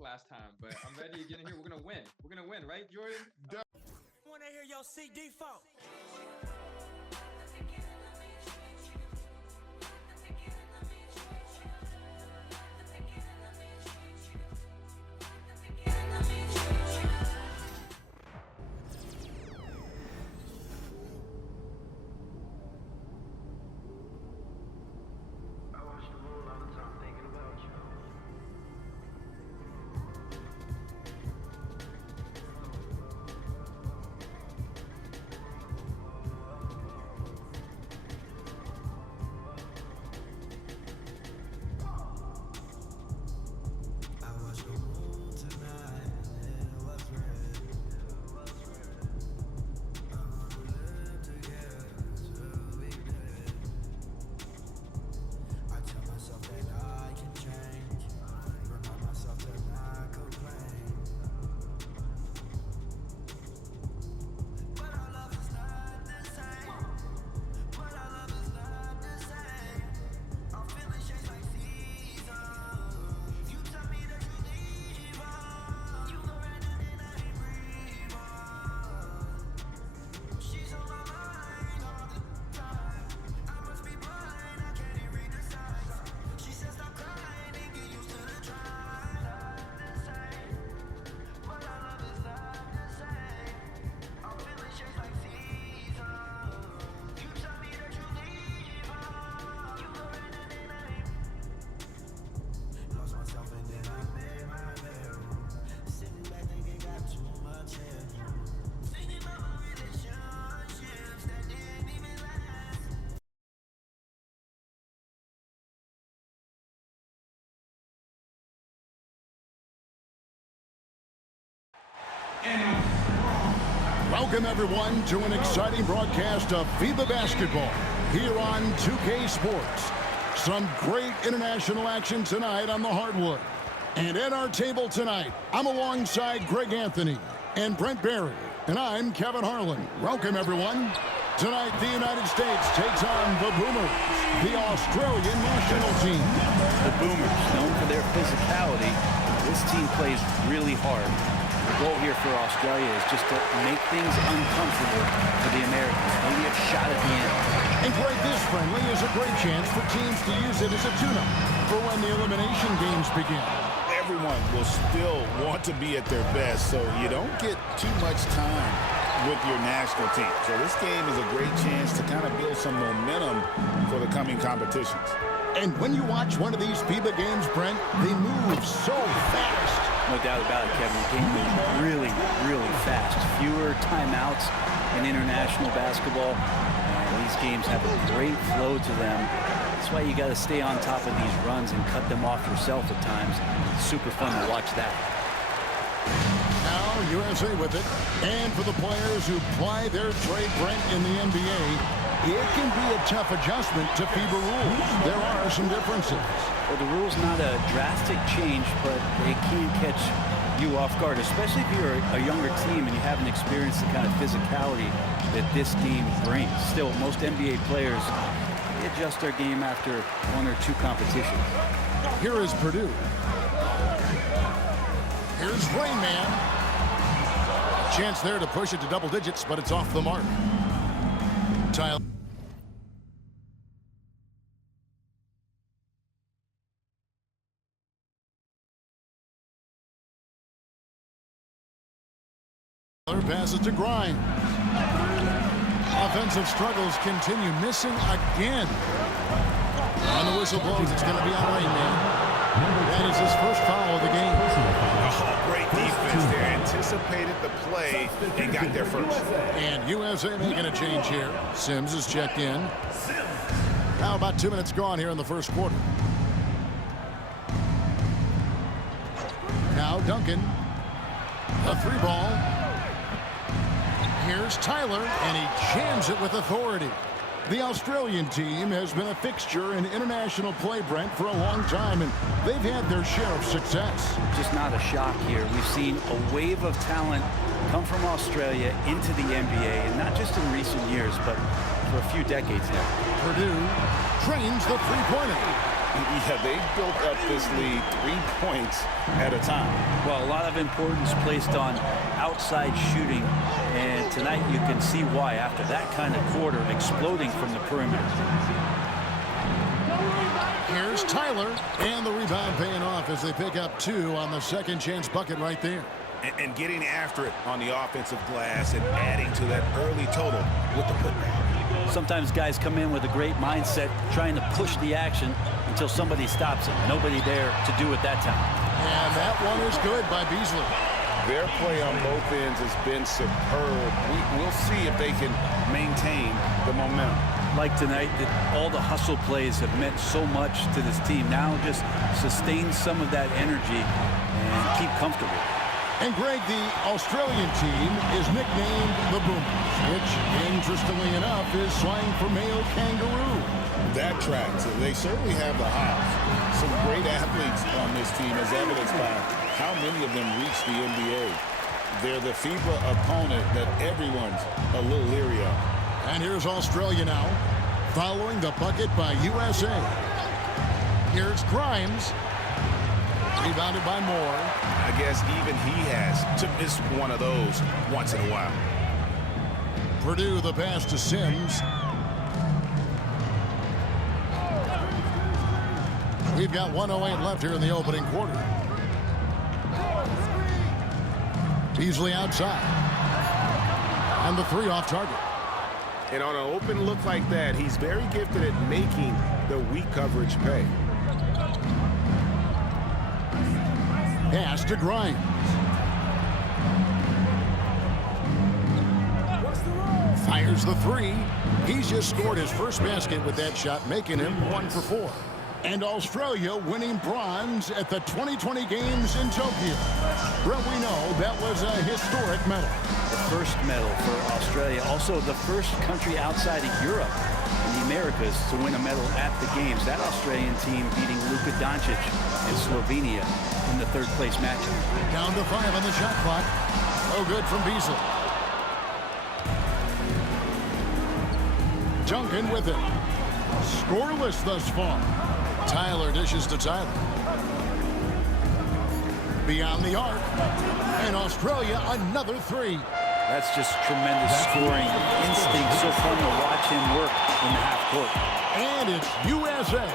last time, but I'm ready to get in here. We're gonna win. We're gonna win, right, Jordan? Wanna hear your CD phone? Welcome, everyone, to an exciting broadcast of FIBA basketball here on 2K Sports. Some great international action tonight on the hardwood. And at our table tonight, I'm alongside Greg Anthony and Brent Barry, and I'm Kevin Harlan. Welcome, everyone. Tonight, the United States takes on the Boomers, the Australian national team. The Boomers, known for their physicality, this team plays really hard. The goal here for Australia is just to make things uncomfortable for the Americans. Maybe a shot at the end. And Greg, this friendly is a great chance for teams to use it as a tune-up for when the elimination games begin. Everyone will still want to be at their best, so you don't get too much time with your national team. So this game is a great chance to kind of build some momentum for the coming competitions. And when you watch one of these FIBA games, Brent, they move so fast. No doubt about it, Kevin. The game moves really, really fast. Fewer timeouts in international basketball. These games have a great flow to them. That's why you got to stay on top of these runs and cut them off yourself at times. It's super fun to watch that. Now USA with it. And for the players who ply their trade, Brent, in the NBA, it can be a tough adjustment to FIBA rules. There are some differences. Well, the rule's not a drastic change, but it can catch you off guard, especially if you're a younger team and you haven't experienced the kind of physicality that this game brings. Still, most NBA players adjust their game after one or two competitions. Here is Purdue. Here's Rain Man. Chance there to push it to double digits, but it's off the mark. Tyler. Passes to Grimes. Offensive struggles continue. Missing again. On the whistle blows, it's going to be on Rain Man. That is his first foul of the game. Oh, great defense there. Anticipated the play and got there first. And USA making a change here. Sims is checked in. Now about 2 minutes gone here in the first quarter. Now Duncan. A three ball. Here's Tyler, and he jams it with authority. The Australian team has been a fixture in international play, Brent, for a long time, and they've had their share of success. Just not a shock here. We've seen a wave of talent come from Australia into the NBA, and not just in recent years, but for a few decades now. Purdue trains the three-pointer. Yeah, they built up this lead 3 points at a time. Well, a lot of importance placed on outside shooting, and tonight you can see why after that kind of quarter exploding from the perimeter. Here's Tyler, and the rebound paying off as they pick up 2 on the second chance bucket right there. And getting after it on the offensive glass and adding to that early total with the putback. Sometimes guys come in with a great mindset trying to push the action until somebody stops it. Nobody there to do it that time. And that one is good by Beasley. Their play on both ends has been superb. We'll see if they can maintain the momentum. Like tonight, that all the hustle plays have meant so much to this team. Now just sustain some of that energy and keep comfortable. And Greg, the Australian team is nicknamed the Boomers, which, interestingly enough, is slang for male kangaroo. That tracks. They certainly have the hops. Some great athletes on this team, as evidenced by how many of them reach the NBA. They're the FIBA opponent that everyone's a little leery of. And here's Australia now, following the bucket by USA. Here's Grimes. Rebounded by Moore. I guess even he has to miss one of those once in a while. Purdue the pass to Sims. We've got 1:08 left here in the opening quarter. Beasley outside. And the 3 off target. And on an open look like that, he's very gifted at making the weak coverage pay. Pass to Grimes. Fires the 3. He's just scored his first basket with that shot, making him 1 for 4. And Australia winning bronze at the 2020 Games in Tokyo. Well, we know that was a historic medal. The first medal for Australia. Also the first country outside of Europe and the Americas to win a medal at the Games. That Australian team beating Luka Doncic and Slovenia in the 3rd place match. Down to 5 on the shot clock. No good from Beasley. Duncan with it. Scoreless thus far. Tyler dishes to Tyler. Beyond the arc. And Australia another 3. That's just tremendous scoring instinct. So fun to watch him work in the half court. And it's USA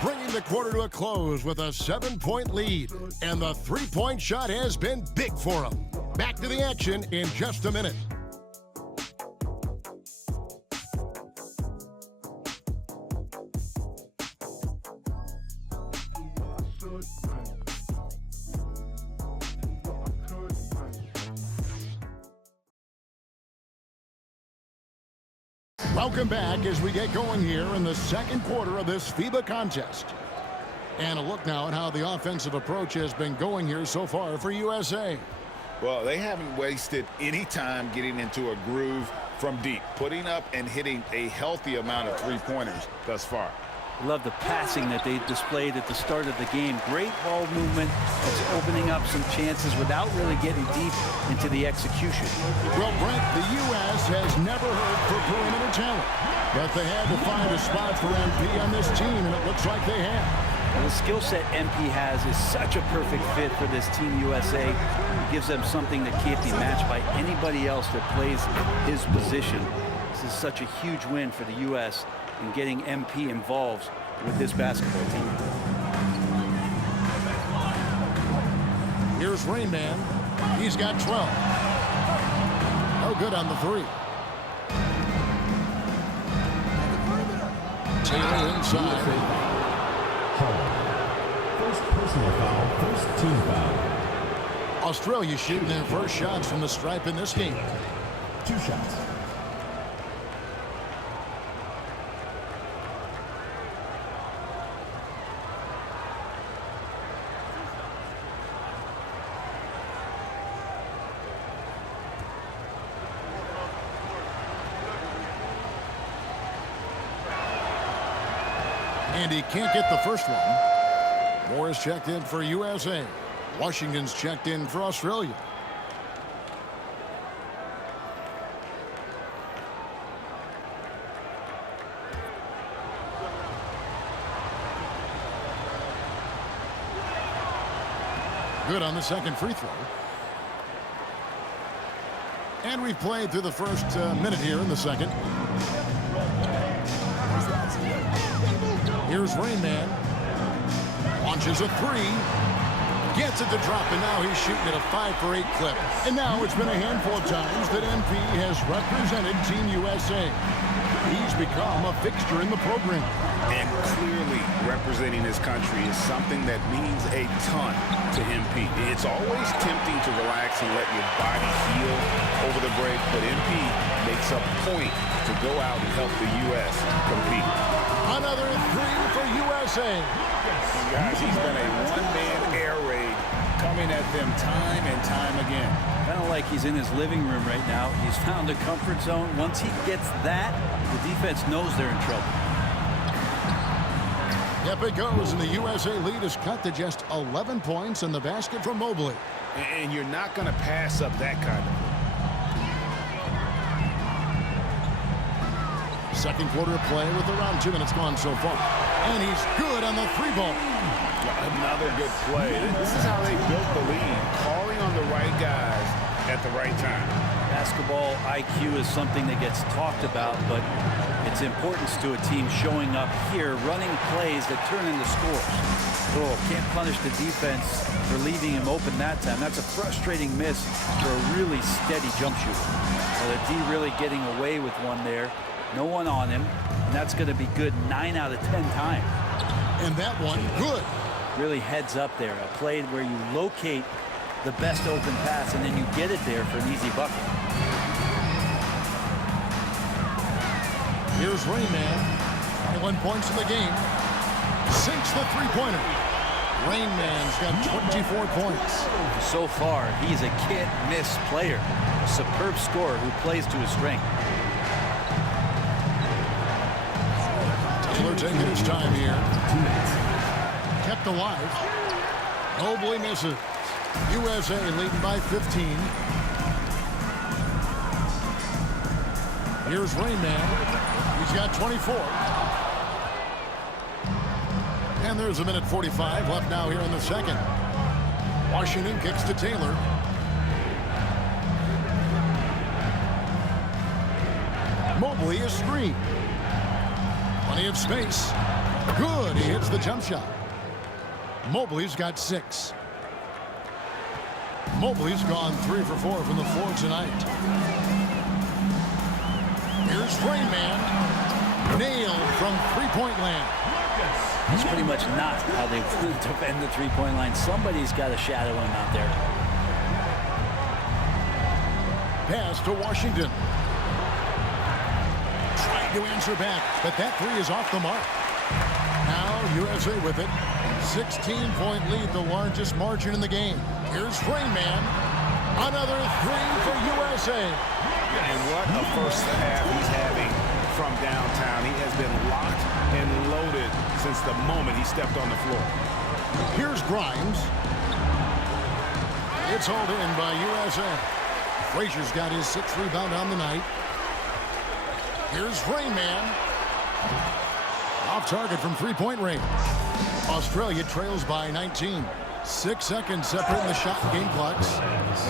bringing the quarter to a close with a 7-point lead. And the 3-point shot has been big for them. Back to the action in just a minute. Welcome back as we get going here in the second quarter of this FIBA contest. And a look now at how the offensive approach has been going here so far for USA. Well, they haven't wasted any time getting into a groove from deep, putting up and hitting a healthy amount of 3-pointers thus far. Love the passing that they displayed at the start of the game. Great ball movement that's opening up some chances without really getting deep into the execution. Well, Brent, the U.S. has never hurt for perimeter talent, but they had to find a spot for MP on this team, and it looks like they have. And the skill set MP has is such a perfect fit for this Team USA. It gives them something that can't be matched by anybody else that plays his position. This is such a huge win for the U.S. in getting MP involved with this basketball team. Here's Rain Man. He's got 12. No good on the 3. Taylor inside. First personal foul, first team foul. Australia shooting their first shots from the stripe in this game. 2 shots. And he can't get the first one. Moore is checked in for USA. Washington's checked in for Australia. good on the second free throw. And we've played through the first minute here in the second. Here's Rain Man. Launches a three. Gets it to drop, and now he's shooting at a 5-for-8 clip. And now it's been a handful of times that MP has represented Team USA. He's become a fixture in the program. And clearly representing his country is something that means a ton to MP. It's always tempting to relax and let your body heal over the break, but MP makes a point to go out and help the U.S. compete. Another three for USA. Guys, he's been a one-man air raid coming at them time and time again. Kind of like he's in his living room right now. He's found a comfort zone. Once he gets that, the defense knows they're in trouble. Yep, it goes, and the USA lead is cut to just 11 points in the basket from Mobley. And you're not going to pass up that kind of. Second quarter of play with around 2 minutes gone so far. And he's good on the three ball. Another good play. This is how they built the lead, calling on the right guys at the right time. Basketball IQ is something that gets talked about, but its importance to a team showing up here, running plays that turn into scores. Oh, can't punish the defense for leaving him open that time. That's a frustrating miss for a really steady jump shooter. So the D really getting away with one there. No one on him, and that's going to be good 9 out of 10 times. And that one, good. Really heads up there, a play where you locate the best open pass and then you get it there for an easy bucket. Here's Rain Man, 21 points in the game. Sinks the three-pointer. Rain Man's got 24 points. So far, he's a can't-miss player, a superb scorer who plays to his strength. Taylor taking his time here. Kept alive. Mobley misses. USA leading by 15. Here's Rain Man. He's got 24. And there's a minute 45 left now here in the second. Washington kicks to Taylor. Mobley is screened. Plenty of space. Good. He hits the jump shot. Mobley's got 6. Mobley's gone 3 for 4 from the floor tonight. Here's Rain Man. Nailed from three-point land. That's pretty much not how they defend the three-point line. Somebody's got to shadow him out there. Pass to Washington. Trying to answer back, but that three is off the mark. Now USA with it. 16-point lead, the largest margin in the game. Here's Rain Man. Another three for USA. And what a first half he's having from downtown. He has been locked and loaded since the moment he stepped on the floor. Here's Grimes. It's hauled in by USA. Frazier's got his 6th rebound on the night. Here's Rain Man. Off target from three-point range. Australia trails by 19. 6 seconds separating the shot and game clocks.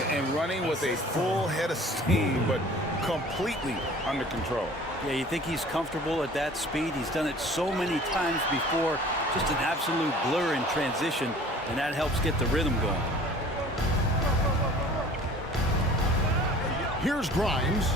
And running with a full head of steam, but completely under control. Yeah, you think he's comfortable at that speed? He's done it so many times before. Just an absolute blur in transition, and that helps get the rhythm going. Here's Grimes.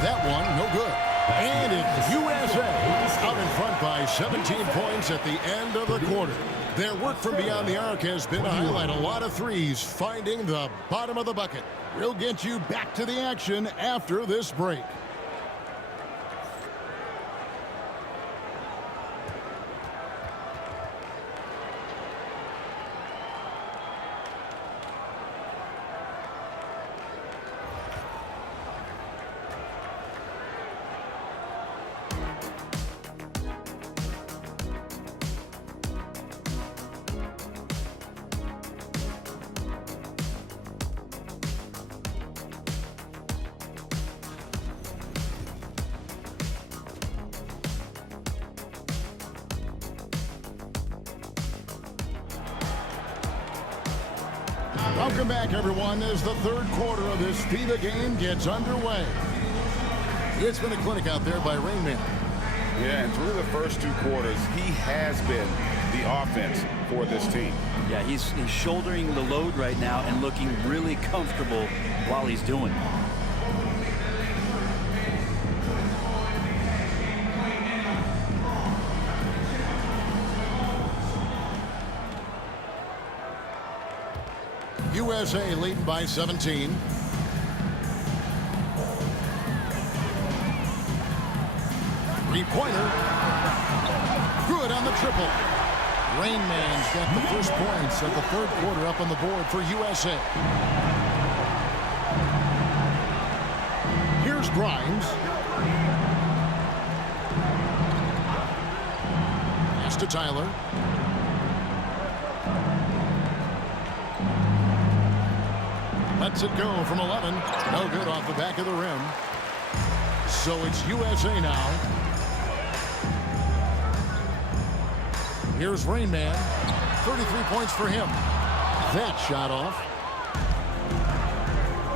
That one, no good. And it's USA out in front by 17 points at the end of the quarter. Their work from beyond the arc has been a highlight. A lot of threes finding the bottom of the bucket. We'll get you back to the action after this break. Welcome back, everyone, as the third quarter of this FIBA game gets underway. It's been a clinic out there by Rain Man. Yeah, and through the first two quarters, he has been the offense for this team. Yeah, he's shouldering the load right now and looking really comfortable while he's doing it. USA leading by 17. Three-pointer. Good on the triple. Rain Man's got the first points of the third quarter up on the board for USA. Here's Grimes. Pass to Tyler. Lets it go from 11. No good off the back of the rim. So it's USA now. Here's Rain Man. 33 points for him. That shot off.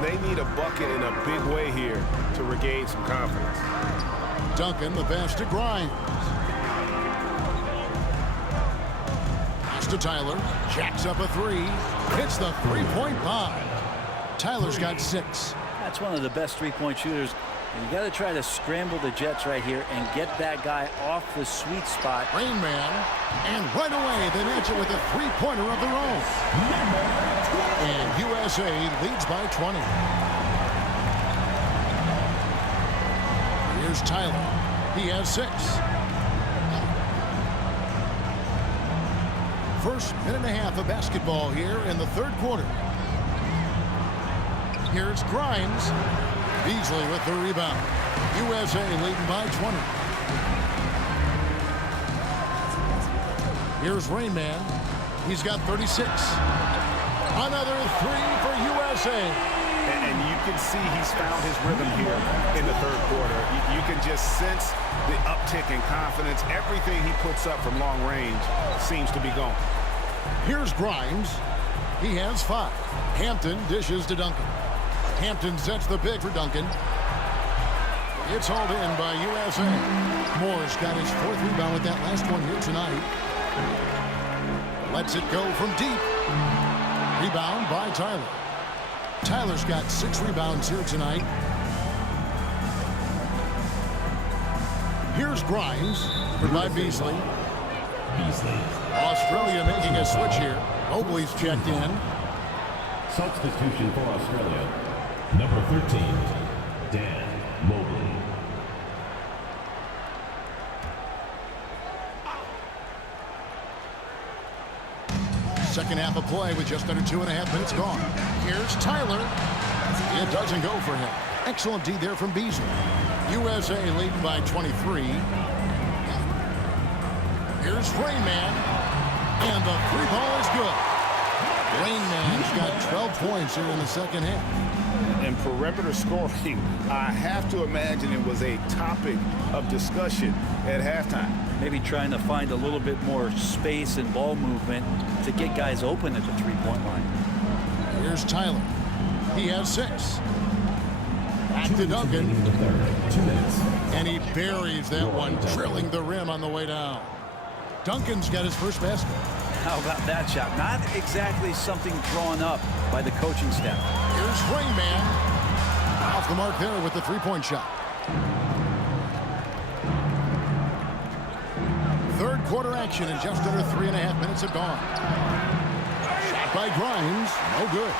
They need a bucket in a big way here to regain some confidence. Duncan, the pass to Grimes. Pass to Tyler. Jacks up a three. Hits the three-point bomb. Tyler's got 6. That's one of the best three-point shooters. And you got to try to scramble the Jets right here and get that guy off the sweet spot. Rain Man, and right away they match it with a three-pointer of their own. And USA leads by 20. Here's Tyler. He has 6. First minute and a half of basketball here in the third quarter. Here's Grimes. Beasley with the rebound. USA leading by 20. Here's Rain Man. He's got 36. Another three for USA. And you can see he's found his rhythm here in the third quarter. You can just sense the uptick in confidence. Everything he puts up from long range seems to be going. Here's Grimes. He has 5. Hampton dishes to Duncan. Hampton sets the pick for Duncan. It's hauled in by USA. Moore's got his 4th rebound with that last one here tonight. Lets it go from deep. Rebound by Tyler. Tyler's got 6 rebounds here tonight. Here's Grimes by Beasley. Australia making a switch here. Mobley's checked in. Substitution for Australia. Number 13, Dan Mobley. Second half of play with just under 2.5 minutes gone. Here's Tyler. It doesn't go for him. Excellent D there from Beasley. USA leading by 23. Here's Rain Man. And the free ball is good. Rain Man's got 12 points here in the second half. And perimeter scoring, I have to imagine it was a topic of discussion at halftime. Maybe trying to find a little bit more space and ball movement to get guys open at the three-point line. Here's Tyler. He has 6. Back to Duncan. 2 minutes. And he buries that one, drilling the rim on the way down. Duncan's got his first basket. How about that shot? Not exactly something drawn up by the coaching staff. Here's Rain Man. Off the mark there with the three-point shot. Third quarter action in just under 3.5 minutes have gone. Shot by Grimes. No good.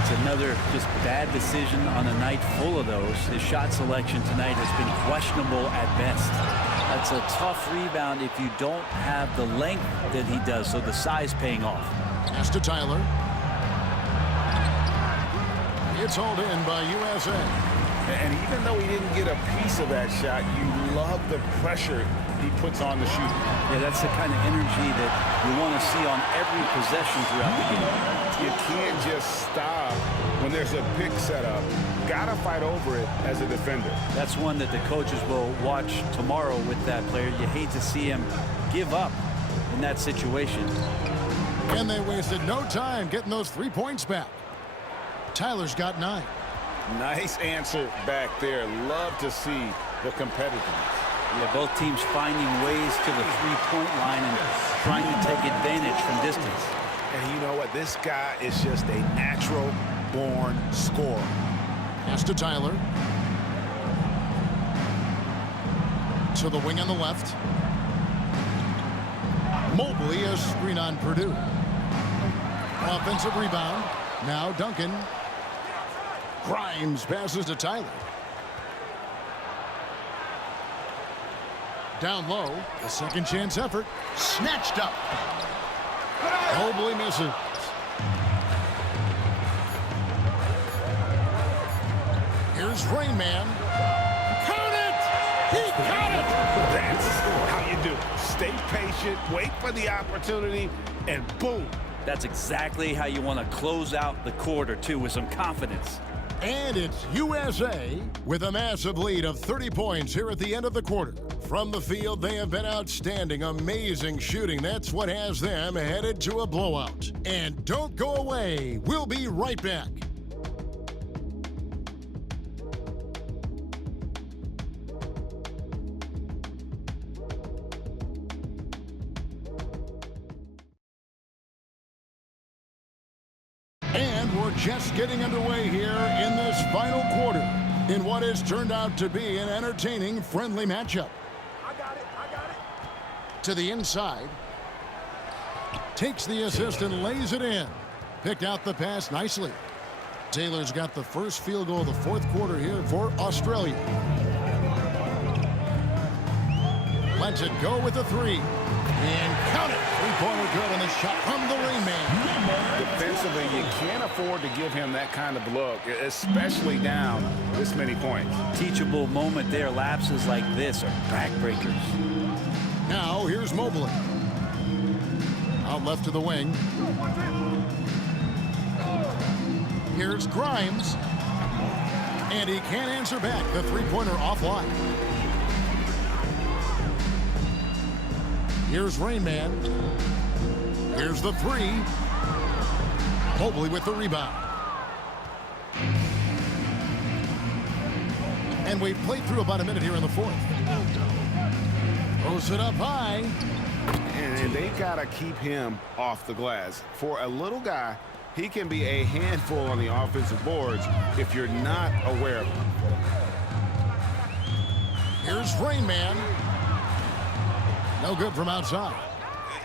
It's another just bad decision on a night full of those. His shot selection tonight has been questionable at best. That's a tough rebound if you don't have the length that he does, so the size paying off. Pass to Tyler. It's hauled in by USA. And even though he didn't get a piece of that shot, you love the pressure he puts on the shooter. Yeah, that's the kind of energy that you want to see on every possession throughout the game. You can't just stop when there's a pick set up. Gotta fight over it as a defender. That's one that the coaches will watch tomorrow with that player. You hate to see him give up in that situation. And they wasted no time getting those 3 points back. Tyler's got 9. Nice answer back there. Love to see the competitiveness. Yeah, both teams finding ways to the three-point line and trying to take advantage from distance. And you know what? This guy is just a natural-born scorer. Pass to Tyler. To the wing on the left. Mobley, a screen on Purdue. Offensive rebound. Now Duncan. Grimes passes to Tyler. Down low, a second chance effort. Snatched up. Mobley misses. Here's Rain Man. Count it! He got it! That's how you do it. Stay patient, wait for the opportunity, and boom. That's exactly how you want to close out the quarter, too, with some confidence. And it's USA with a massive lead of 30 points here at the end of the quarter. From the field, they have been outstanding, amazing shooting. That's what has them headed to a blowout. And don't go away. We'll be right back. And we're just getting underway here in this final quarter in what has turned out to be an entertaining, friendly matchup. I got it. To the inside. Takes the assist and lays it in. Picked out the pass nicely. Taylor's got the first field goal of the fourth quarter here for Australia. Lets it go with the three. And count it. Three-pointer good on the shot from the Rain Man. Defensively, you can't afford to give him that kind of look, especially down this many points. Teachable moment there. Lapses like this are backbreakers. Now, here's Mobley. Out left to the wing. Here's Grimes. And he can't answer back. The three-pointer offline. Here's Rain Man. Here's the three. Mobley with the rebound. And we've played through about a minute here in the fourth. Throws it up high. And they got to keep him off the glass. For a little guy, he can be a handful on the offensive boards if you're not aware of him. Here's Rain Man. No good from outside.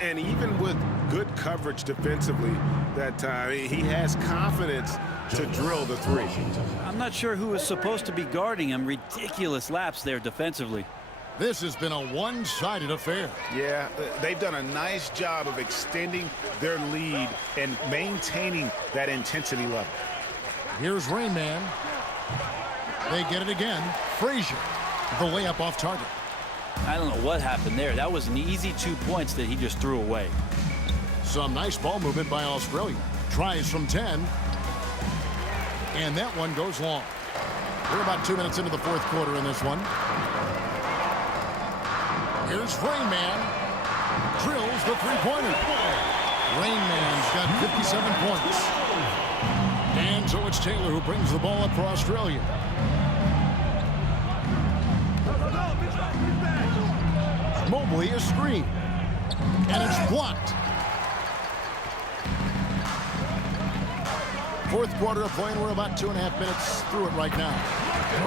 And even with good coverage defensively that time, he has confidence to drill the three. I'm not sure who is supposed to be guarding him. Ridiculous lapse there defensively. This has been a one-sided affair. Yeah, they've done a nice job of extending their lead and maintaining that intensity level. Here's Rain Man. They get it again. Frazier, the layup off target. I don't know what happened there. That was an easy 2 points that he just threw away. Some nice ball movement by Australia. Tries from 10. And that one goes long. We're about 2 minutes into the fourth quarter in this one. Here's Rain Man. Drills the three-pointer. Rain Man's got 57 points. And so it's Taylor who brings the ball up for Australia. Mobley is screened. And it's blocked. Fourth quarter of play, and we're about 2.5 minutes through it right now.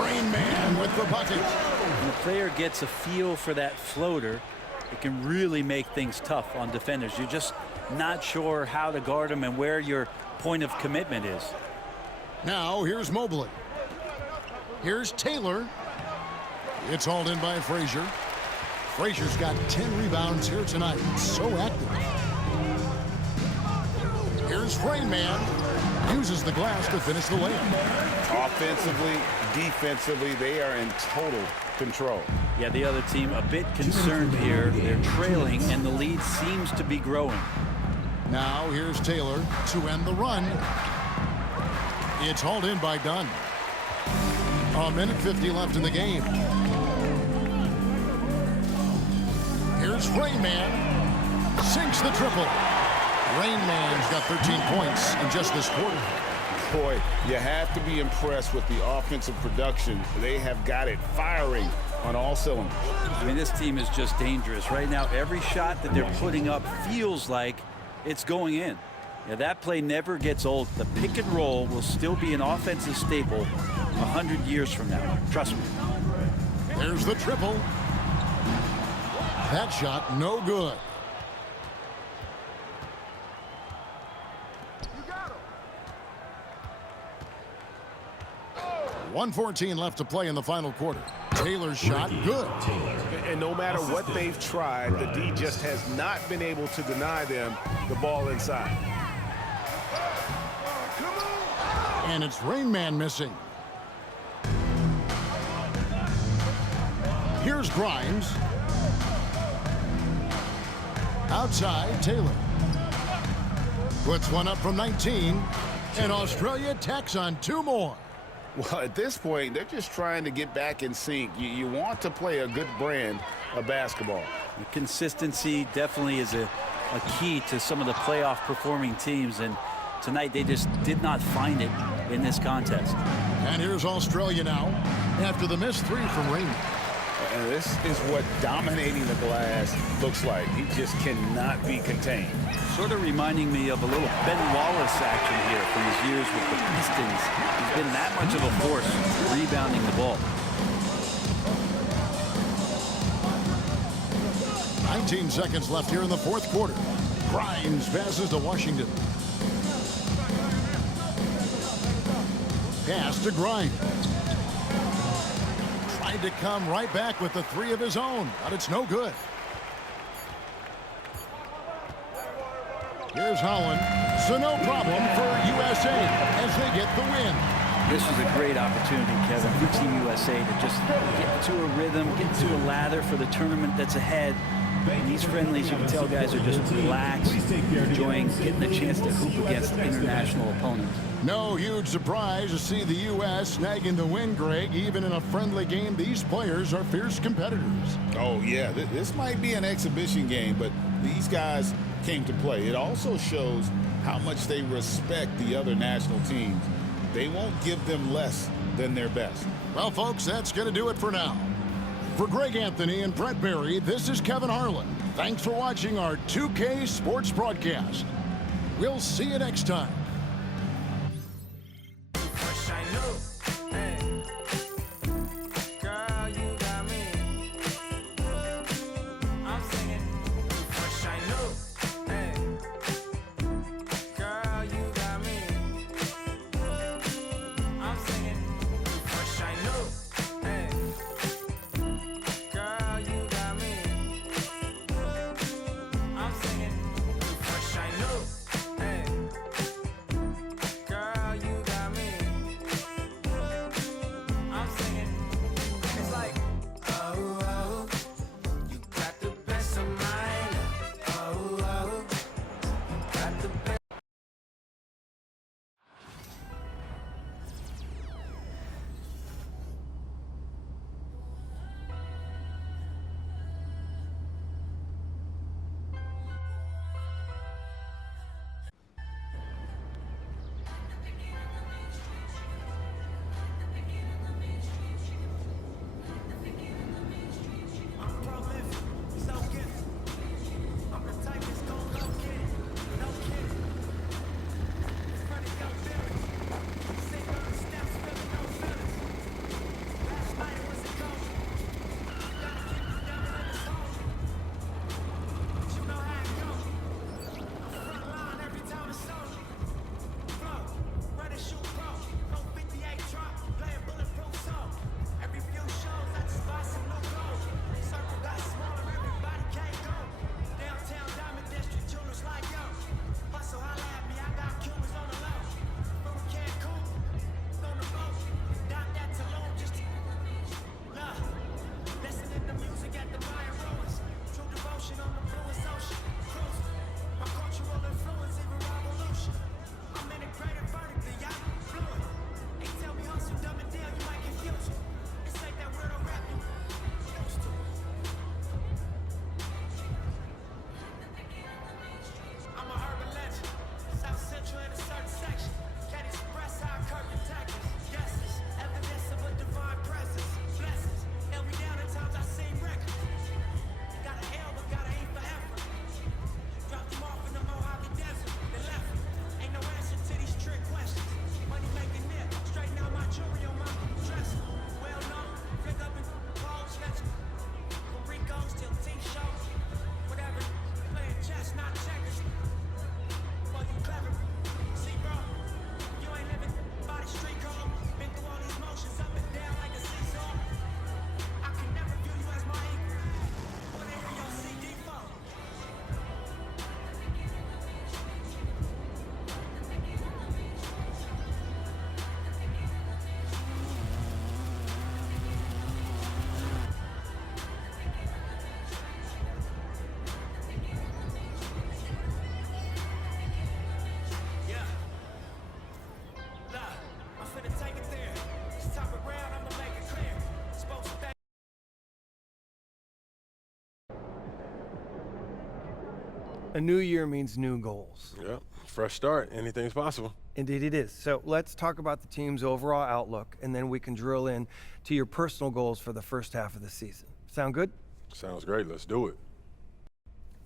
Rain Man with the bucket. When the player gets a feel for that floater, it can really make things tough on defenders. You're just not sure how to guard them and where your point of commitment is. Now, here's Mobley. Here's Taylor. It's hauled in by Frazier. Frazier's got 10 rebounds here tonight. So active. Here's Rain Man. Uses the glass to finish the layup. Offensively, defensively, they are in total control. Yeah, the other team a bit concerned here. They're trailing, and the lead seems to be growing. Now, here's Taylor to end the run. It's hauled in by Dunn. A minute 50 left in the game. Here's Rain Man. Sinks the triple. Rain Man's got 13 points in just this quarter. Boy, you have to be impressed with the offensive production. They have got it firing on all cylinders. I mean, this team is just dangerous. Right now, every shot that they're putting up feels like it's going in. Yeah, that play never gets old. The pick and roll will still be an offensive staple 100 years from now. Trust me. There's the triple. That shot, no good. 1:14 left to play in the final quarter. Taylor's shot, good. And no matter what they've tried, the D just has not been able to deny them the ball inside. And it's Rain Man missing. Here's Grimes. Outside, Taylor. Puts one up from 19. And Australia tacks on 2 more. Well, at this point, they're just trying to get back in sync. You want to play a good brand of basketball. The consistency definitely is a key to some of the playoff performing teams, and tonight they just did not find it in this contest. And here's Australia now after the missed 3 from Rain. And this is what dominating the glass looks like. He just cannot be contained. Sort of reminding me of a little Ben Wallace action here from his years with the Pistons. He's been that much of a force rebounding the ball. 19 seconds left here in the 4th quarter. Grimes passes to Washington. Pass to Grimes. Tried to come right back with the 3 of his own, but it's no good. Here's Holland. So no problem for USA as they get the win. This was a great opportunity, Kevin, for Team USA to just get to a rhythm, get to a lather for the tournament that's ahead. And these friendlies, you can tell guys are just relaxed, enjoying getting the chance to hoop against international opponents. No huge surprise to see the U.S. snagging the win, Greg. Even in a friendly game, these players are fierce competitors. Oh, yeah, this might be an exhibition game, but these guys came to play. It also shows how much they respect the other national teams. They won't give them less than their best. Well, folks, that's going to do it for now. For Greg Anthony and Brett Berry, this is Kevin Harlan. Thanks for watching our 2K Sports broadcast. We'll see you next time. A new year means new goals. Yep, fresh start. Anything's possible. Indeed it is. So let's talk about the team's overall outlook, and then we can drill in to your personal goals for the first half of the season. Sound good? Sounds great. Let's do it.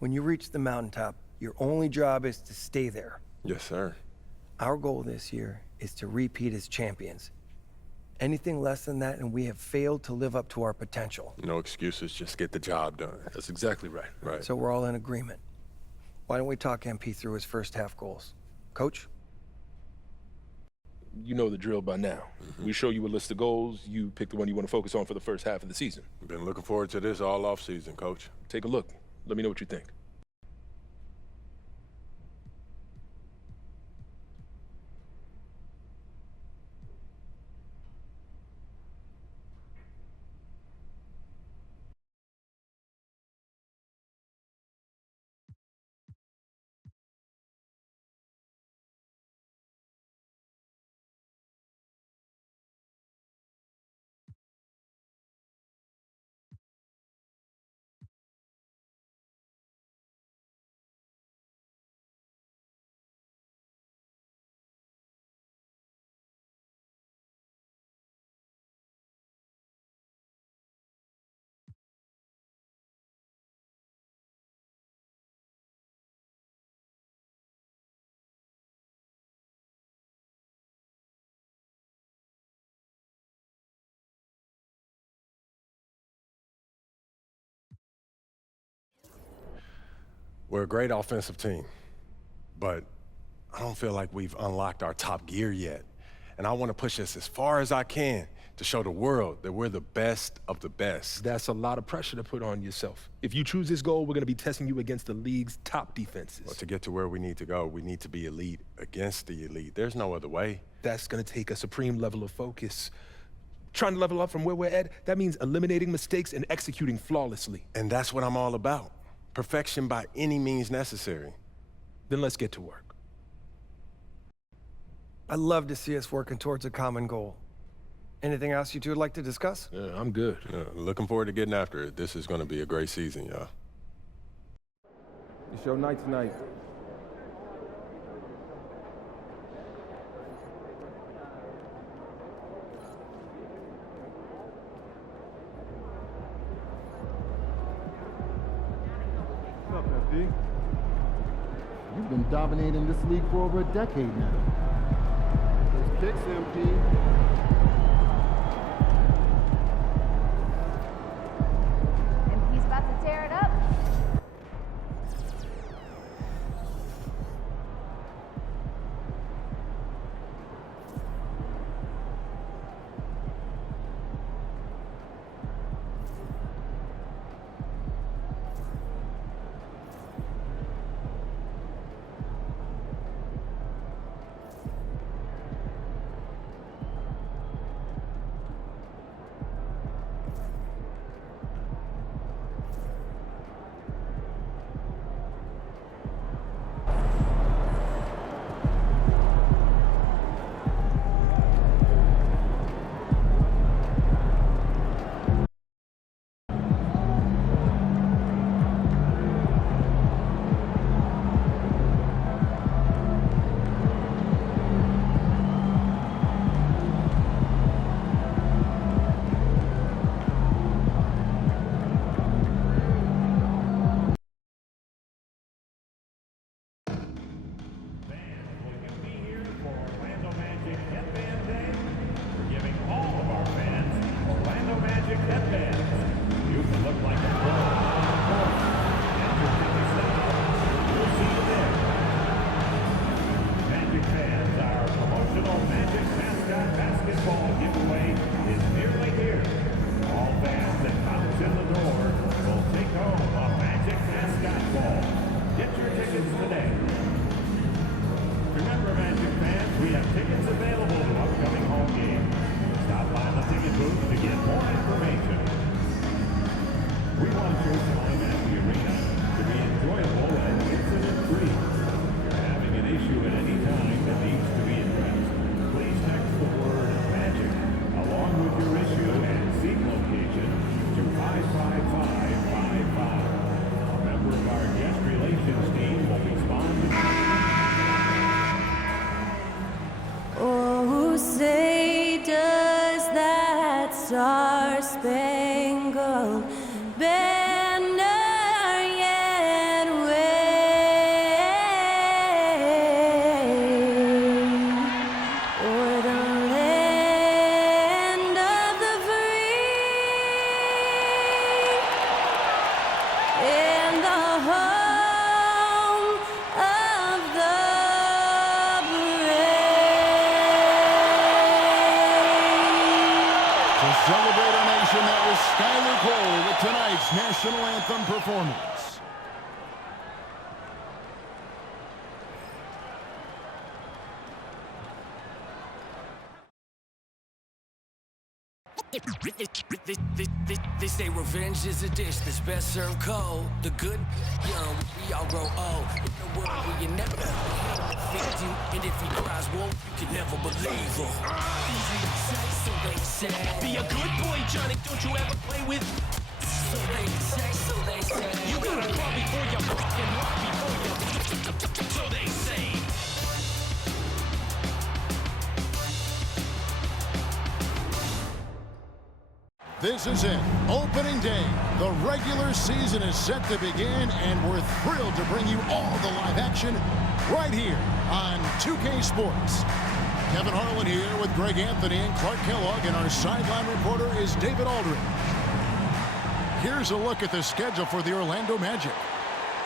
When you reach the mountaintop, your only job is to stay there. Yes, sir. Our goal this year is to repeat as champions. Anything less than that, and we have failed to live up to our potential. No excuses. Just get the job done. That's exactly right. Right. So we're all in agreement. Why don't we talk MP through his first half goals? Coach? You know the drill by now. We show you a list of goals. You pick the one you want to focus on for the first half of the season. Been looking forward to this all off season, Coach. Take a look. Let me know what you think. We're a great offensive team, but I don't feel like we've unlocked our top gear yet. And I want to push us as far as I can to show the world that we're the best of the best. That's a lot of pressure to put on yourself. If you choose this goal, we're going to be testing you against the league's top defenses. Well, to get to where we need to go, we need to be elite against the elite. There's no other way. That's going to take a supreme level of focus. Trying to level up from where we're at, that means eliminating mistakes and executing flawlessly. And that's what I'm all about. Perfection by any means necessary. Then let's get to work. I'd love to see us working towards a common goal. Anything else you two would like to discuss? Yeah, I'm good. Looking forward to getting after it. This is going to be a great season, y'all. It's your night tonight. What's up, FD? You've been dominating this league for over a decade now. Those kicks, MP. MP's about to tear it up. spangled banner yet wave o'er the land of the free and the home of the To celebrate a nation that was Skylar Cole with tonight's national anthem performance. They say revenge is a dish that's best served cold. The good young, we all grow old. In a world where you never fit you, and if he cries wolf, you can never believe him. So they say, be a good boy, Johnny. Don't you ever play with? So they say, you gotta crawl before you walk and walk before you. So they say. This is it, opening day. The regular season is set to begin, and we're thrilled to bring you all the live action right here on 2K Sports. Kevin Harlan here with Greg Anthony and Clark Kellogg, and our sideline reporter is David Aldridge. Here's a look at the schedule for the Orlando Magic.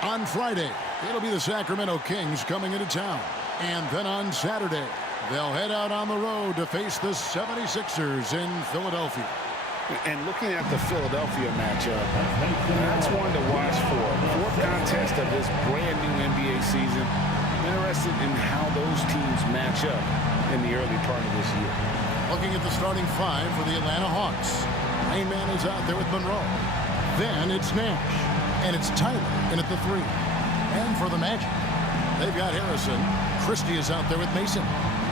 On Friday, it'll be the Sacramento Kings coming into town. And then on Saturday, they'll head out on the road to face the 76ers in Philadelphia. And looking at the Philadelphia matchup, that's one to watch for. Fourth contest of this brand new NBA season. Interested in how those teams match up in the early part of this year. Looking at the starting five for the Atlanta Hawks. Rain Man is out there with Monroe. Then it's Nash. And it's Tyler in at the three. And for the Magic, they've got Harrison. Christie is out there with Mason.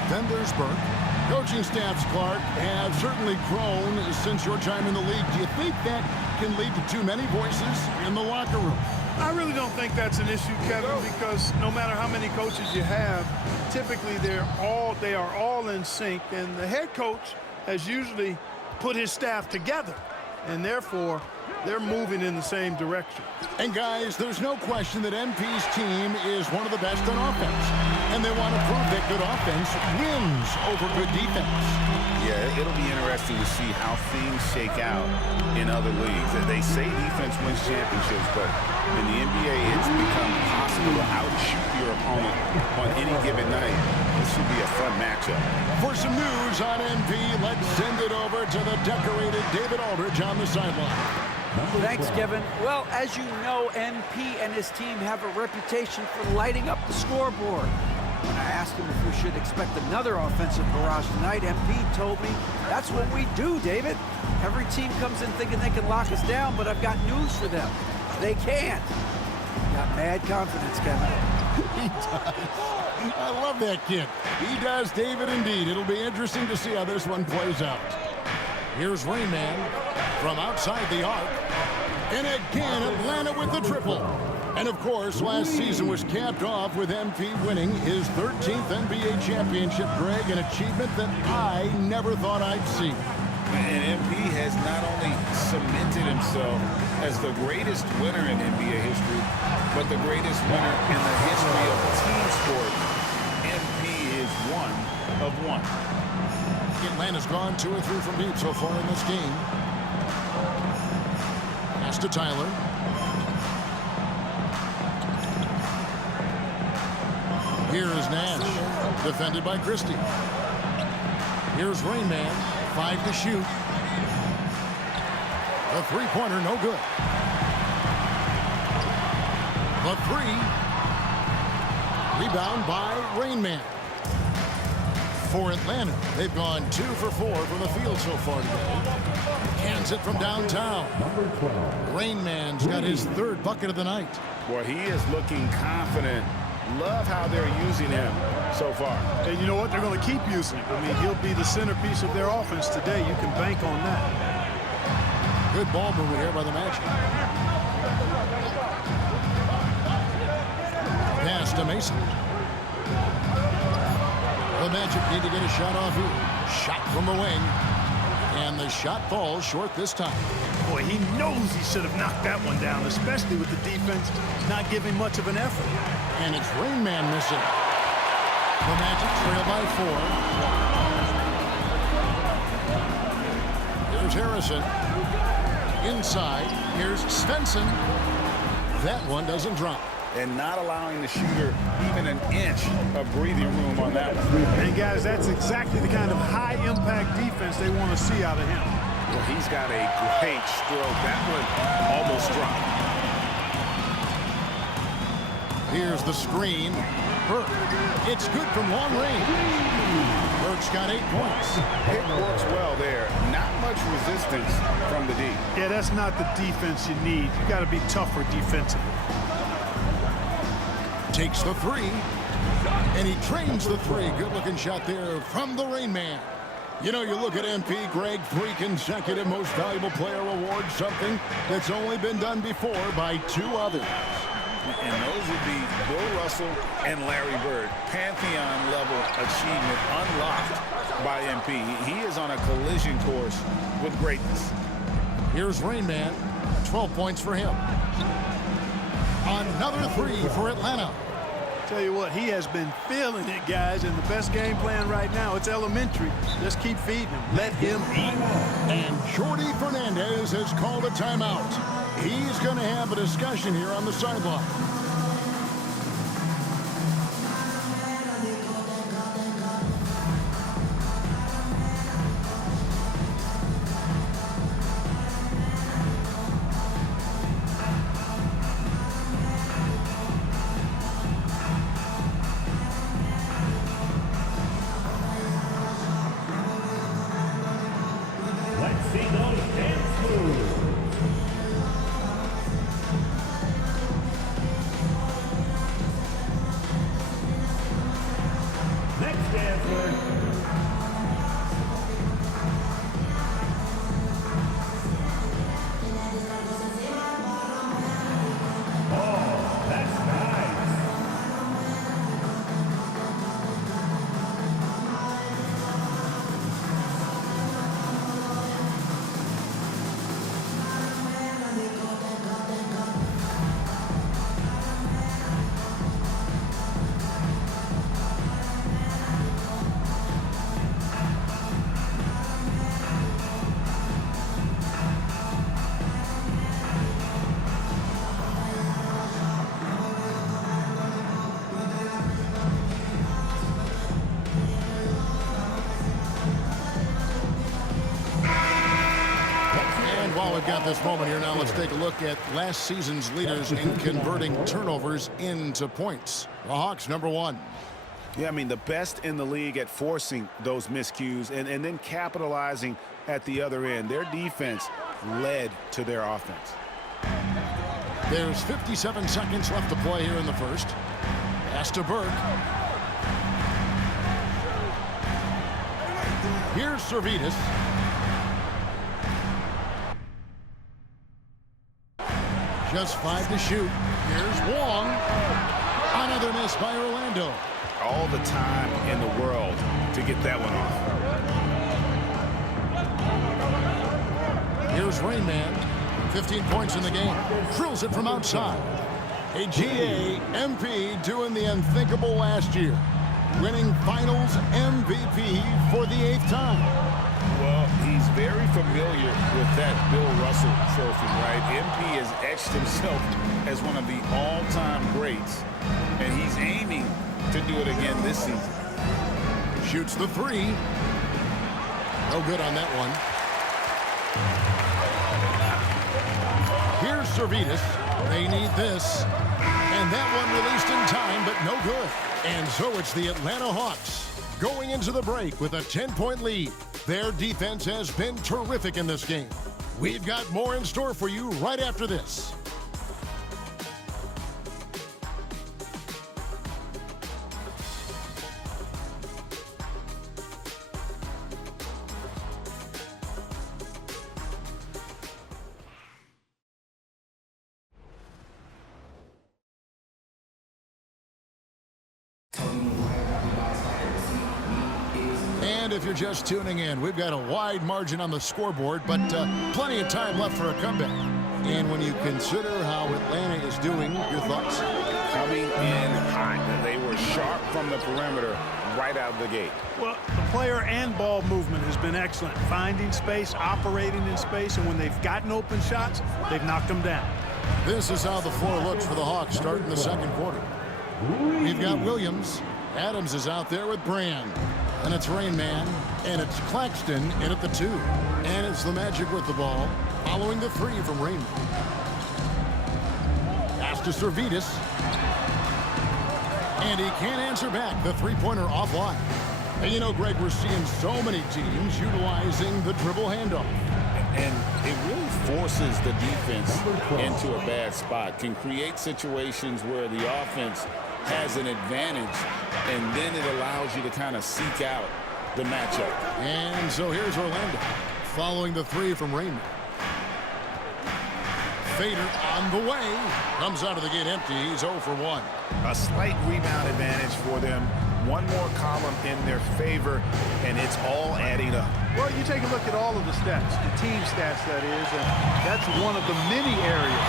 Then there's Burke. Coaching staffs, Clark, have certainly grown since your time in the league. Do you think that can lead to too many voices in the locker room? I really don't think that's an issue, Kevin, because no matter how many coaches you have, typically they are all in sync, and the head coach has usually put his staff together, and therefore they're moving in the same direction. And guys, there's no question that MP's team is one of the best on offense, and they want to prove that good offense wins over good defense. Yeah, it'll be interesting to see how things shake out in other leagues. They say defense wins championships, but in the NBA, it's become possible to outshoot your opponent on any given night. This should be a fun matchup. For some news on MP, let's send it over to the decorated David Aldridge on the sideline. Thanks, Kevin. Well, as you know, MP and his team have a reputation for lighting up the scoreboard. When I asked him if we should expect another offensive barrage tonight, MP told me that's what we do, David. Every team comes in thinking they can lock us down, but I've got news for them. They can't. Got mad confidence, Kevin. He does. I love that kid. He does, David, indeed. It'll be interesting to see how this one plays out. Here's Rain Man from outside the arc. And again, Atlanta with the triple. And of course, last season was capped off with MP winning his 13th NBA championship, Greg, an achievement that I never thought I'd see. And MP has not only cemented himself as the greatest winner in NBA history, but the greatest winner in the history of team sport. MP is one of one. Atlanta's gone 2 or 3 from deep so far in this game. Pass to Tyler. Here is Nash, defended by Christie. Here's Rain Man, 5 to shoot. The three-pointer, no good. The three. Rebound by Rain Man. For Atlanta, they've gone 2 for 4 from the field so far today. Cans it from downtown. Number 12. Rain Man's got his 3rd bucket of the night. Boy, he is looking confident. Love how they're using him so far. And you know what? They're going to keep using him. I mean, he'll be the centerpiece of their offense today. You can bank on that. Good ball movement here by the Magic. Pass to Mason. The Magic need to get a shot off here. Shot from the wing. And the shot falls short this time. Boy, he knows he should have knocked that one down, especially with the defense not giving much of an effort. And it's Rain Man missing. The Magic trail by 4. Here's Harrison. Inside. Here's Svensson. That one doesn't drop. And not allowing the shooter even an inch of breathing room on that one. And guys, that's exactly the kind of high-impact defense they want to see out of him. Well, he's got a great stroke. That one almost dropped. Here's the screen. Burke. It's good from long range. Burke's got 8 points. It works well there. Not much resistance from the D. Yeah, that's not the defense you need. You got to be tougher defensively. Takes the 3. And he trains the 3. Good-looking shot there from the Rain Man. You know, you look at MP, Greg, 3 consecutive Most Valuable Player awards, something that's only been done before by 2 others. And those would be Bill Russell and Larry Bird. Pantheon-level achievement unlocked by MP. He is on a collision course with greatness. Here's Rain Man. 12 points for him. Another 3 for Atlanta. Tell you what, he has been feeling it, guys, and the best game plan right now, it's elementary. Just keep feeding him. Let him eat. And Jordi Fernandez has called a timeout. He's going to have a discussion here on the sideline. Let's see those dance moves. Next dancer. Oh, that's nice. And while we've got this moment here now, let's take a look at last season's leaders in converting turnovers into points. The Hawks, number 1. Yeah, I mean, the best in the league at forcing those miscues and then capitalizing at the other end. Their defense led to their offense. There's 57 seconds left to play here in the first. Pass to Burke. Here's Servetus. Just 5 to shoot. Here's Wong. Another miss by Orlando. All the time in the world to get that one off. Here's Rain Man. 15 points in the game. Drills it from outside. A GA MP doing the unthinkable last year. Winning finals MVP for the 8th time. Well, he's very familiar with that Bill Russell trophy, right? MP has etched himself as one of the all-time greats, and he's aiming to do it again this season. Shoots the 3. No good on that one. Here's Servetus. They need this. And that one released in time, but no good. And so it's the Atlanta Hawks going into the break with a 10-point lead. Their defense has been terrific in this game. We've got more in store for you right after this. And if you're just tuning in, we've got a wide margin on the scoreboard, but plenty of time left for a comeback. And when you consider how Atlanta is doing, your thoughts? Coming in hot. They were sharp from the perimeter right out of the gate. Well, the player and ball movement has been excellent. Finding space, operating in space, and when they've gotten open shots, they've knocked them down. This is how the floor looks for the Hawks starting the second quarter. We've got Williams. Adams is out there with Brand. And it's Rain Man. And it's Claxton in at the 2. And it's the Magic with the ball, following the 3 from Rain Man. Pass to Servetus. And he can't answer back. The three-pointer offline. And you know, Greg, we're seeing so many teams utilizing the dribble handoff. And it really forces the defense into a bad spot. Can create situations where the offense has an advantage, and then it allows you to kind of seek out the matchup. And so here's Orlando, following the 3 from Raymond. Fader on the way. Comes out of the gate empty. He's 0 for 1. A slight rebound advantage for them. One more column in their favor, and it's all adding up. Well, you take a look at all of the stats, the team stats, that is, and that's one of the many areas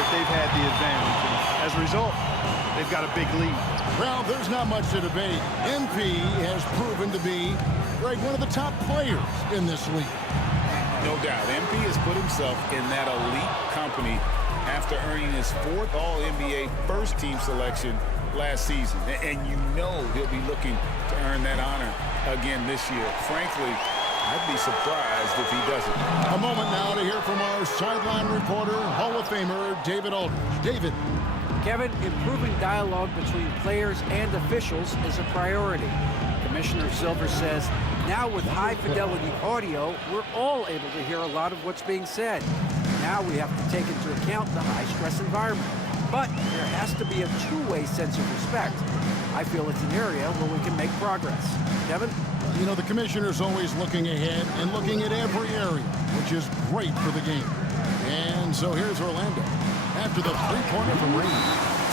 that they've had the advantage. And as a result, they've got a big lead. Well, there's not much to debate. MP has proven to be, Greg, one of the top players in this league. No doubt. MP has put himself in that elite company after earning his 4th All-NBA first-team selection last season. And you know he'll be looking to earn that honor again this year. Frankly, I'd be surprised if he doesn't. A moment now to hear from our sideline reporter, Hall of Famer David Aldridge. David. Kevin, improving dialogue between players and officials is a priority. Commissioner Silver says, now with high-fidelity audio, we're all able to hear a lot of what's being said. Now we have to take into account the high-stress environment. But there has to be a two-way sense of respect. I feel it's an area where we can make progress. Kevin? You know, the commissioner's always looking ahead and looking at every area, which is great for the game. And so here's Orlando after the three-pointer from Raymond.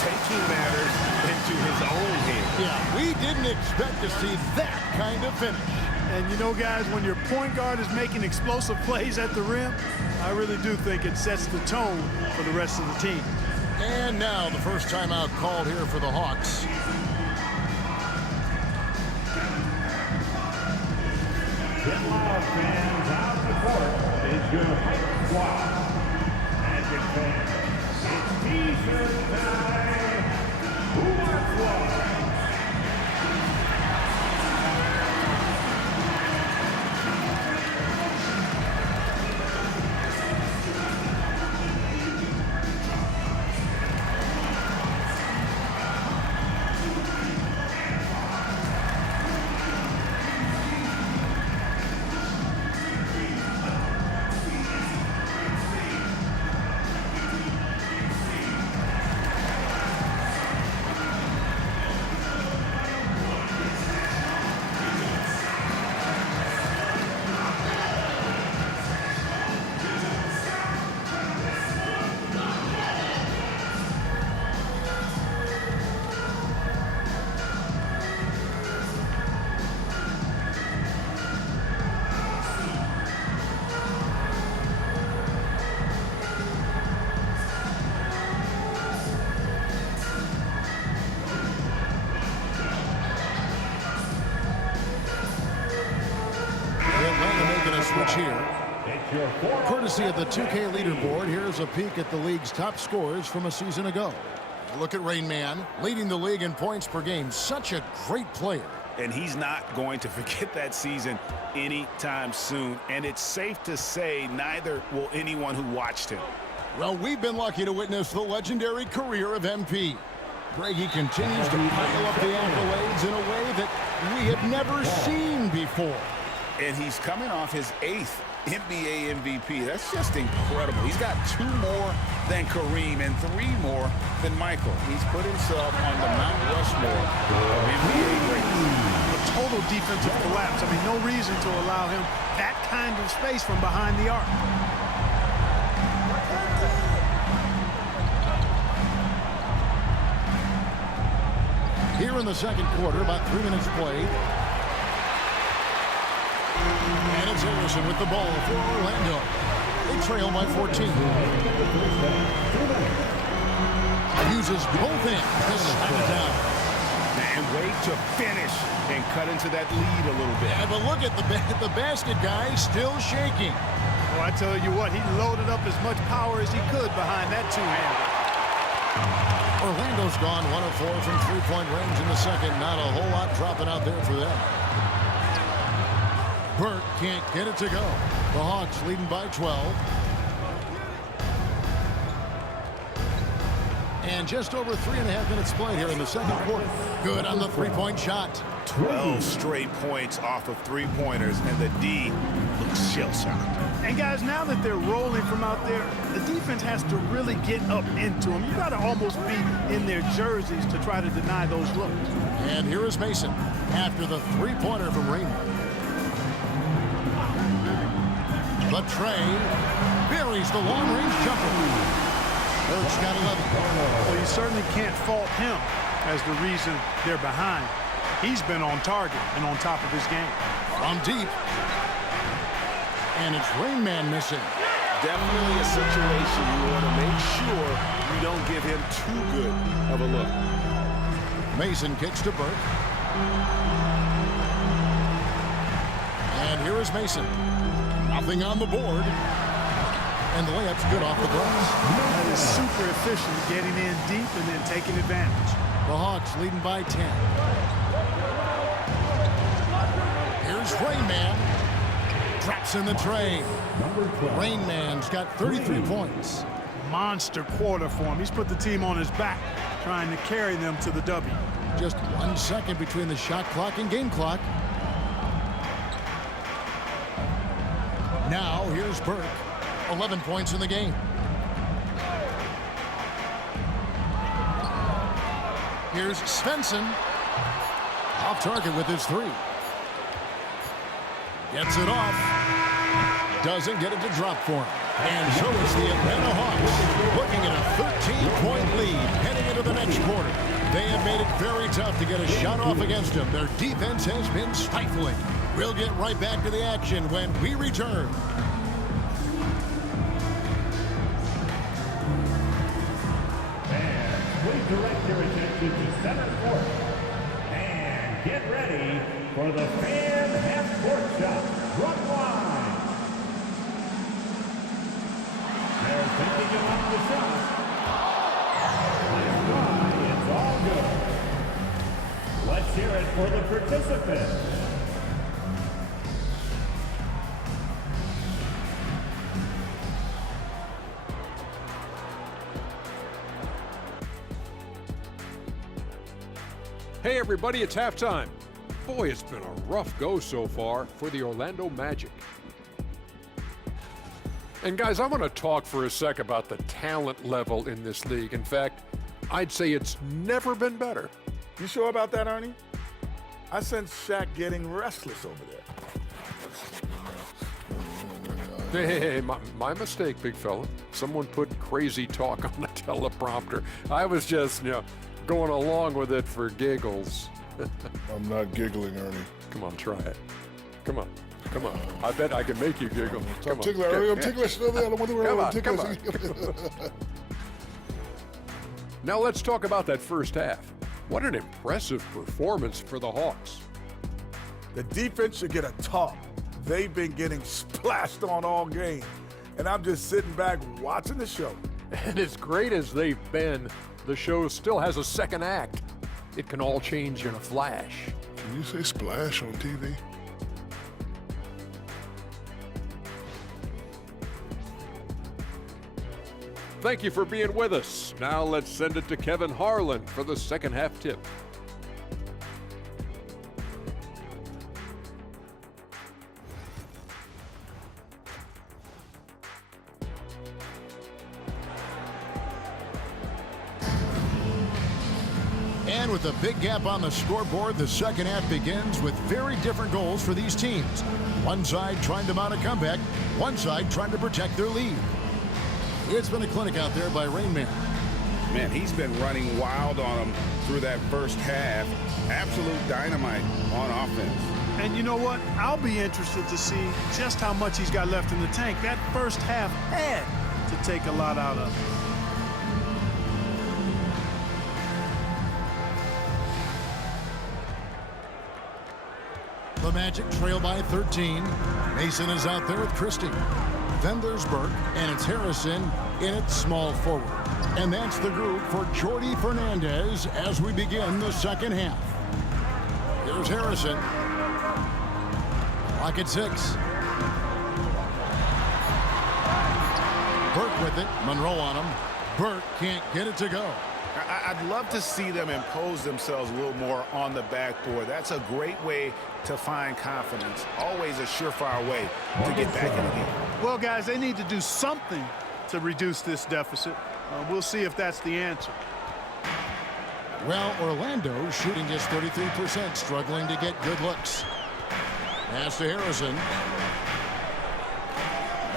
Taking matters into his own hands. Yeah, we didn't expect to see that kind of finish. And you know, guys, when your point guard is making explosive plays at the rim, I really do think it sets the tone for the rest of the team. And now the first timeout called here for the Hawks. Get loud, fans. Out the court is your home squad. Magic fans, it's T-shirt time. Who wants one? Switch here. Courtesy of the 2K leaderboard, here's a peek at the league's top scorers from a season ago. Look at Rain Man, leading the league in points per game. Such a great player. And he's not going to forget that season anytime soon. And it's safe to say neither will anyone who watched him. Well, we've been lucky to witness the legendary career of MP. Greg, he continues to pile up the accolades in a way that we have never seen before. And he's coming off his 8th NBA MVP. That's just incredible. He's got 2 more than Kareem and 3 more than Michael. He's put himself on the Mount Rushmore of NBA greats. A total defensive collapse. I mean, no reason to allow him that kind of space from behind the arc. Here in the second quarter, about 3 minutes played. And it's Harrison with the ball for Orlando. They trail by 14. Uses both ends to slam it down. And wait to finish and cut into that lead a little bit. Yeah, but look at the basket guy still shaking. Well, I tell you what, he loaded up as much power as he could behind that two-hander. Orlando's gone 1 of 4 from three-point range in the second. Not a whole lot dropping out there for them. Burke can't get it to go. The Hawks leading by 12. And just over 3.5 minutes played here in the second quarter. Good on the three-point shot. 12 straight points off of three-pointers, and the D looks shell-shocked. And guys, now that they're rolling from out there, the defense has to really get up into them. You got to almost be in their jerseys to try to deny those looks. And here is Mason after the three-pointer from Raymond. The train buries the long-range jumper. Burke's got 11. Well, you certainly can't fault him as the reason they're behind. He's been on target and on top of his game. From deep. And it's Rain Man missing. Definitely a situation you want to make sure you don't give him too good of a look. Mason kicks to Burke. And here is Mason. Nothing on the board. And the layup's good off the glass. That is super efficient, getting in deep and then taking advantage. The Hawks leading by 10. Here's Rain Man. Traps in the train. Rain Man's got 33 points. Monster quarter for him. He's put the team on his back, trying to carry them to the W. Just 1 second between the shot clock and game clock. Now here's Burke. 11 points in the game. Here's Svensson. Off target with his three. Gets it off. Doesn't get it to drop for him. And so is the Atlanta Hawks looking at a 13-point lead heading into the next quarter. They have made it very tough to get a shot off against them. Their defense has been stifling. We'll get right back to the action when we return. Please direct your attention to center court. And get ready for the fan half-court shot. Run line. They're thinking about the shot. Nice try. It's all good. Let's hear it for the participants. Hey everybody, it's halftime. Boy, it's been a rough go so far for the Orlando Magic. And guys, I want to talk for a sec about the talent level in this league. In fact, I'd say it's never been better. You sure about that, Ernie? I sense Shaq getting restless over there. Hey, my mistake, big fella. Someone put crazy talk on the teleprompter. I was just, going along with it for giggles. I'm not giggling, Ernie. Come on, try it. Come on. I bet I can make you giggle. I'm ticklish, Ernie. I'm ticklish. I don't want to Come on. Now let's talk about that first half. What an impressive performance for the Hawks. The defense should get a talk. They've been getting splashed on all game. And I'm just sitting back watching the show. And as great as they've been, the show still has a second act. It can all change in a flash. Can you say splash on TV? Thank you for being with us. Now let's send it to Kevin Harlan for the second half tip. And with a big gap on the scoreboard, the second half begins with very different goals for these teams. One side trying to mount a comeback, one side trying to protect their lead. It's been a clinic out there by Rain Man. Man, he's been running wild on them through that first half. Absolute dynamite on offense. And you know what? I'll be interested to see just how much he's got left in the tank. That first half had to take a lot out of him. The Magic trail by 13. Mason is out there with Christie. Then there's Burke, and it's Harrison in at small forward. And that's the group for Jordi Fernandez as we begin the second half. Here's Harrison. Clock at 6. Burke with it. Monroe on him. Burke can't get it to go. I'd love to see them impose themselves a little more on the backboard. That's a great way to find confidence. Always a surefire way to get back in the game. Well, guys, they need to do something to reduce this deficit. We'll see if that's the answer. Well, Orlando shooting just 33%, struggling to get good looks. Pass to Harrison.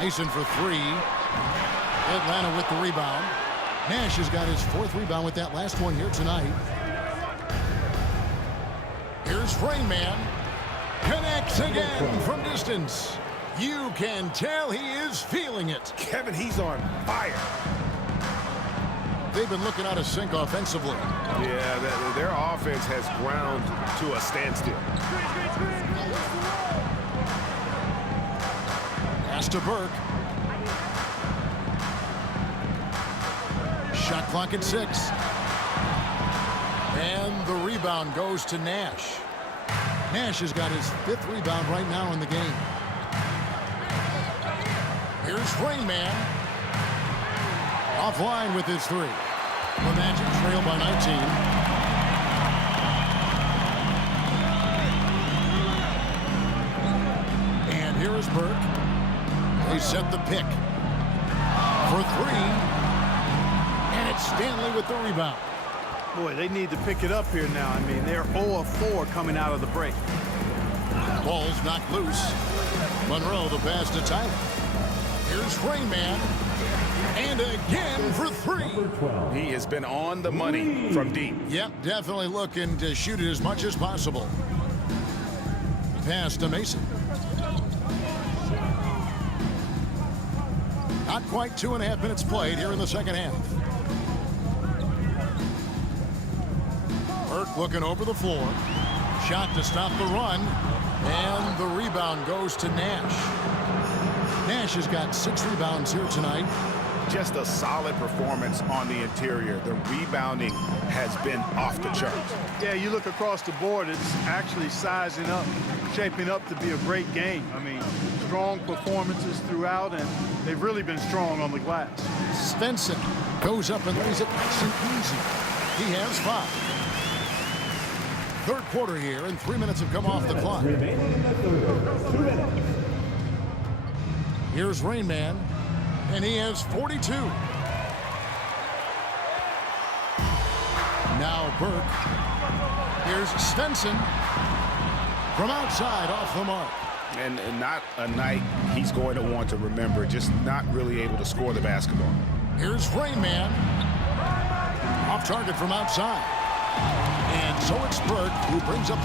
Mason for 3. Atlanta with the rebound. Nash has got his 4th rebound with that last one here tonight. Here's Rain Man. Connects again from distance. You can tell he is feeling it. Kevin, he's on fire. They've been looking out of sync offensively. Yeah, their offense has ground to a standstill. Pass to Burke. Shot clock at 6. And the rebound goes to Nash. Nash has got his 5th rebound right now in the game. Here's Rain Man. Offline with his 3. The Magic trail by 19. And here is Burke. They set the pick for 3. And it's Stanley with the rebound. Boy, they need to pick it up here now. I mean, they're 0 of 4 coming out of the break. Ball's knocked loose. Monroe the pass to Tyler. Here's Rain Man. And again for 3. He has been on the money from deep. Yep, definitely looking to shoot it as much as possible. Pass to Mason. Not quite 2.5 minutes played here in the second half. Burke looking over the floor. Shot to stop the run. And the rebound goes to Nash. Nash has got 6 rebounds here tonight. Just a solid performance on the interior. The rebounding has been off the charts. Yeah, you look across the board, it's actually sizing up, shaping up to be a great game. I mean, strong performances throughout, and they've really been strong on the glass. Svensson goes up and lays it nice and easy. He has 5. Third quarter here, and 3 minutes have come off the clock. Here's Rain Man, and he has 42. Now Burke. Here's Svensson from outside off the mark. And not a night he's going to want to remember, just not really able to score the basketball. Here's Rain Man. Off target from outside. And so it's Burke who brings up the